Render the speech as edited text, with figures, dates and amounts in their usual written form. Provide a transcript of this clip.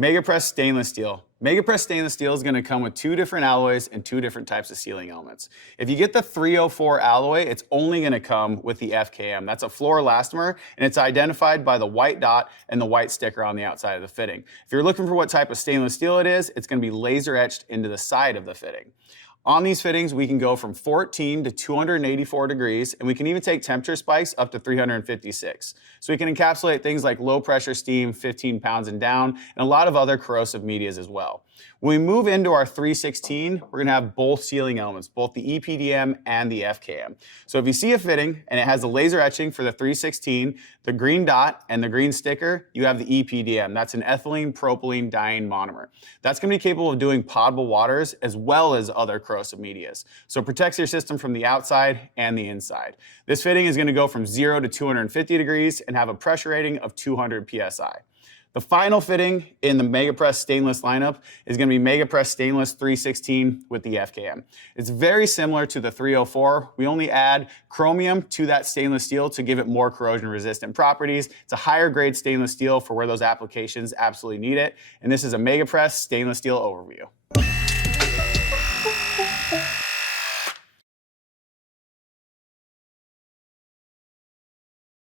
MegaPress Stainless Steel. MegaPress Stainless Steel is going to come with 2 different alloys and 2 different types of sealing elements. If you get the 304 alloy, it's only going to come with the FKM. That's a fluoroelastomer, and it's identified by the white dot and the white sticker on the outside of the fitting. If you're looking for what type of stainless steel it is, it's going to be laser etched into the side of the fitting. On these fittings, we can go from 14 to 284 degrees, and we can even take temperature spikes up to 356. So we can encapsulate things like low pressure steam, 15 pounds and down, and a lot of other corrosive medias as well. When we move into our 316, we're gonna have both sealing elements, both the EPDM and the FKM. So if you see a fitting and it has the laser etching for the 316, the green dot and the green sticker, you have the EPDM. That's an ethylene propylene diene monomer. That's gonna be capable of doing potable waters as well as other corrosive medias. So it protects your system from the outside and the inside. This fitting is gonna go from 0 to 250 degrees and have a pressure rating of 200 PSI. The final fitting in the MegaPress Stainless lineup is going to be MegaPress Stainless 316 with the FKM. It's very similar to the 304. We only add chromium to that stainless steel to give it more corrosion resistant properties. It's a higher grade stainless steel for where those applications absolutely need it. And this is a MegaPress Stainless Steel overview.